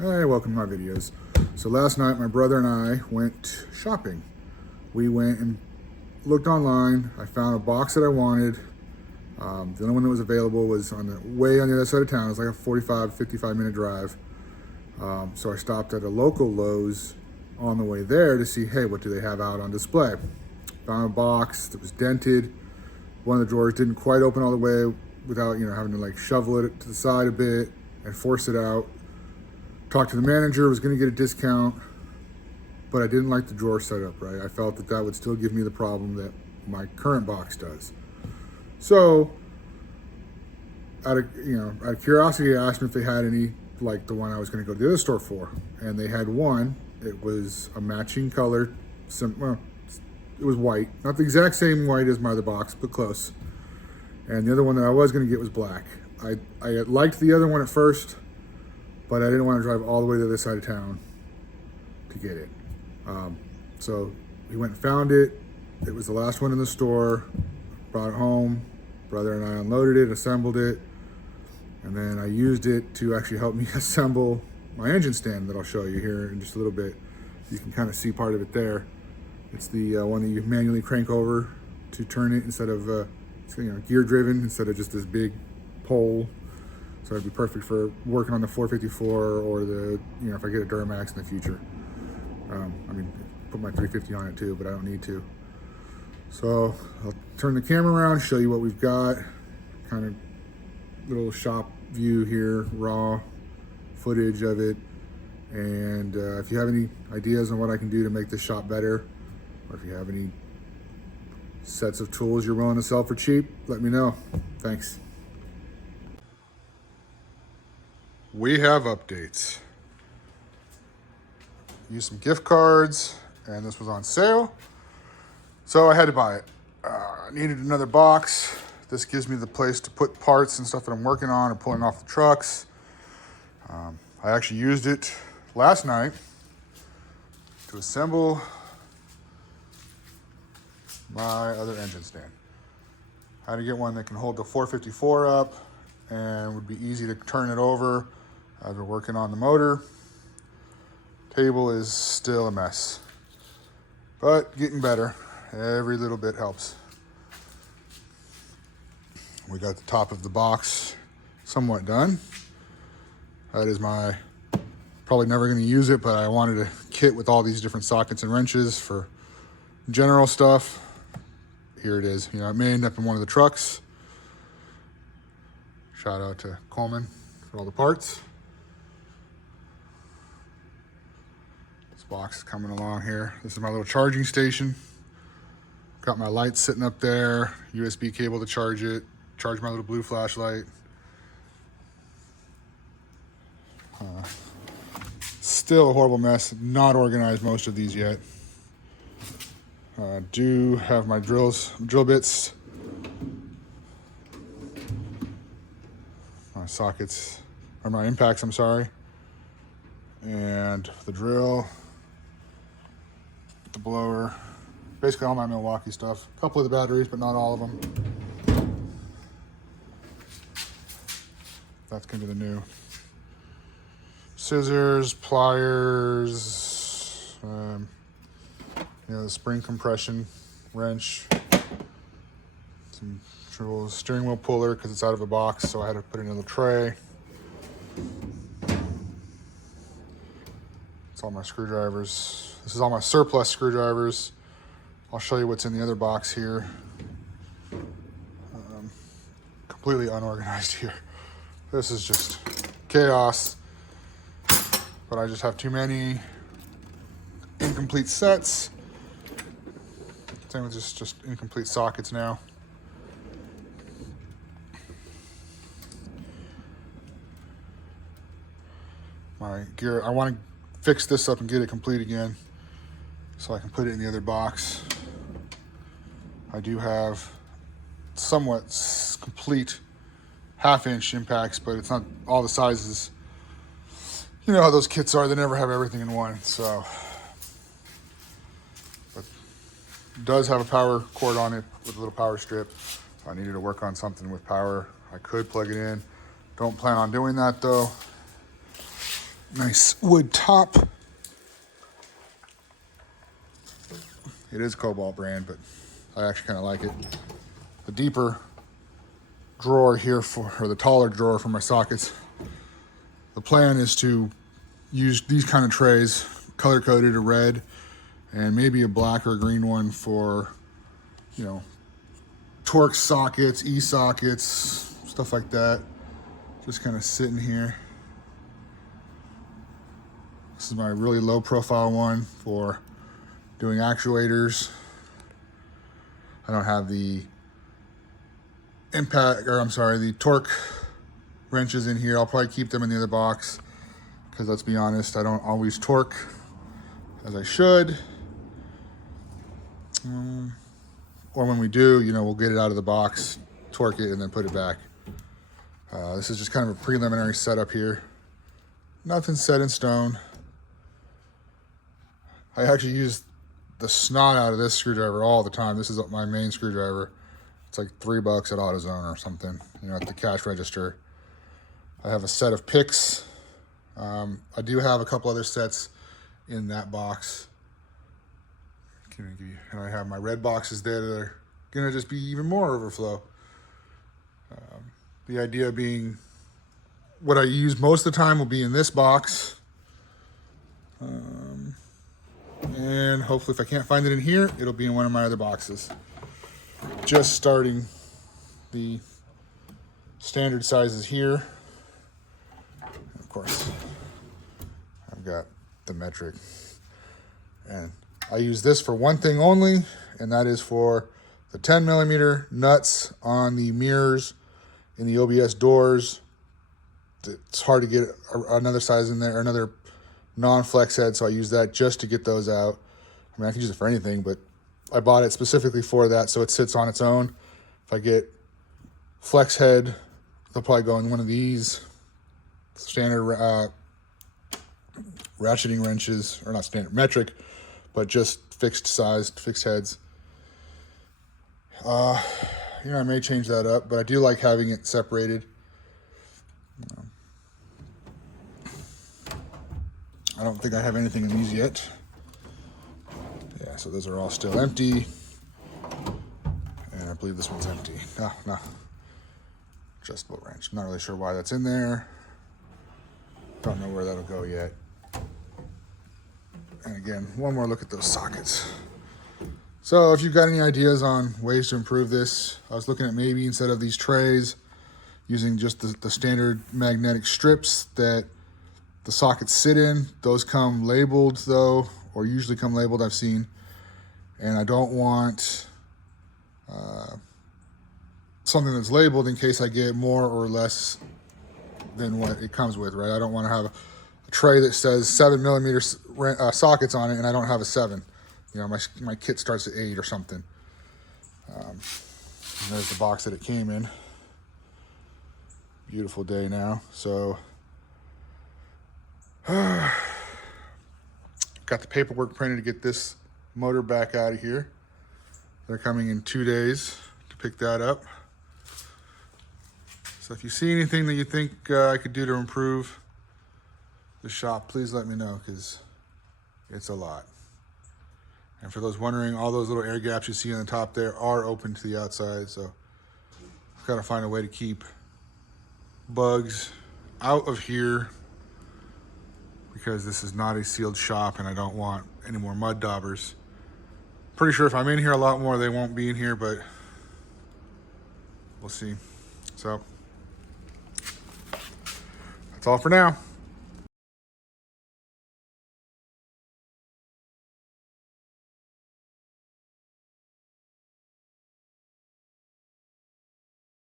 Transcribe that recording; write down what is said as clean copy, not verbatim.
Hey, welcome to my videos. So last night my brother and I went shopping. We went and looked online. I found a box that I wanted. The only one that was available was way on the other side of town. It was like a 45, 55-minute drive. So I stopped at a local Lowe's on the way there to see, hey, what do they have out on display? Found a box that was dented. One of the drawers didn't quite open all the way without, having to like shovel it to the side a bit and force it out. Talked to the manager, was gonna get a discount, but I didn't like the drawer setup, right? I felt that that would still give me the problem that my current box does. So, out of curiosity, I asked them if they had any like the one I was gonna go to the other store for. And they had one. It was a matching color, well, it was white. Not the exact same white as my other box, but close. And the other one that I was gonna get was black. I liked the other one at first, but I didn't want to drive all the way to the other side of town to get it. So we went and found it. It was the last one in the store. Brought it home. Brother and I unloaded it, assembled it, and then I used it to actually help me assemble my engine stand that I'll show you here in just a little bit. You can kind of see part of it there. It's the one that you manually crank over to turn it instead of gear driven instead of just this big pole. So it'd be perfect for working on the 454 or the, if I get a Duramax in the future. Put my 350 on it too, but I don't need to. So I'll turn the camera around, show you what we've got. Kind of little shop view here, raw footage of it. And if you have any ideas on what I can do to make this shop better, or if you have any sets of tools you're willing to sell for cheap, let me know. Thanks. We have updates. Used some gift cards, and this was on sale, so I had to buy it. I needed another box. This gives me the place to put parts and stuff that I'm working on or pulling off the trucks. I actually used it last night to assemble my other engine stand. I had to get one that can hold the 454 up and would be easy to turn it over. I've been working on the motor. Table is still a mess, but getting better. Every little bit helps. We got the top of the box somewhat done. That is my, probably never gonna use it, but I wanted a kit with all these different sockets and wrenches for general stuff. Here it is. It may end up in one of the trucks. Shout out to Coleman for all the parts. Box is coming along here. This is my little charging station. Got my lights sitting up there, USB cable to charge it, charge my little blue flashlight. Still a horrible mess, not organized most of these yet. Do have my drill bits, my sockets, or my impacts, I'm sorry, and the drill, the blower, basically all my Milwaukee stuff. A couple of the batteries, but not all of them. That's gonna be the new. Scissors, pliers, the spring compression wrench, some steering wheel puller because it's out of a box, so I had to put it in a little tray. It's all my screwdrivers. This is all my surplus screwdrivers. I'll show you what's in the other box here. Completely unorganized here. This is just chaos, but I just have too many incomplete sets. Same with just incomplete sockets now. My gear, I want to fix this up and get it complete again so I can put it in the other box. I do have somewhat complete half-inch impacts, but it's not all the sizes. You know how those kits are, they never have everything in one, so. But it does have a power cord on it with a little power strip. I needed to work on something with power. I could plug it in. Don't plan on doing that though. Nice wood top. It is Cobalt brand, but I actually kind of like it. The deeper drawer here or the taller drawer for my sockets. The plan is to use these kind of trays, color coded, a red, and maybe a black or a green one for, you know, Torx sockets, E-sockets, stuff like that. Just kind of sitting here. This is my really low profile one for doing actuators. I don't have the the torque wrenches in here. I'll probably keep them in the other box because let's be honest, I don't always torque as I should. Or when we do, you know, we'll get it out of the box, torque it, and then put it back. This is just kind of a preliminary setup here. Nothing set in stone. I actually use the snot out of this screwdriver all the time. This is my main screwdriver. It's like $3 at AutoZone or something, you know, at the cash register. I have a set of picks. I do have a couple other sets in that box. And I have my red boxes there that are gonna just be even more overflow. The idea being what I use most of the time will be in this box. And hopefully if I can't find it in here, it'll be in one of my other boxes. Just starting the standard sizes here. Of course, I've got the metric. And I use this for one thing only, and that is for the 10mm nuts on the mirrors in the OBS doors. It's hard to get another size in there, or another non-flex head, so I use that just to get those out. I mean, I can use it for anything, but I bought it specifically for that, so it sits on its own. If I get flex head, they'll probably go in one of these standard ratcheting wrenches, or not standard, metric, but just fixed heads. You know, I may change that up, but I do like having it separated. I don't think I have anything in these yet. Yeah, so those are all still empty. And I believe this one's empty. No. Adjustable wrench. Not really sure why that's in there. Don't know where that'll go yet. And again, one more look at those sockets. So if you've got any ideas on ways to improve this, I was looking at maybe instead of these trays, using just the standard magnetic strips that the sockets sit in. Those come labeled though, or usually come labeled, I've seen. And I don't want something that's labeled in case I get more or less than what it comes with, right? I don't want to have a tray that says 7mm sockets on it and I don't have a 7. You know, my kit starts at 8 or something. There's the box that it came in. Beautiful day now. So, got the paperwork printed to get this motor back out of here. They're coming in 2 days to pick that up. So if you see anything that you think I could do to improve the shop, please let me know, because it's a lot. And for those wondering, all those little air gaps you see on the top there are open to the outside, so I've got to find a way to keep bugs out of here, because this is not a sealed shop and I don't want any more mud daubers. Pretty sure if I'm in here a lot more, they won't be in here, but we'll see. So that's all for now.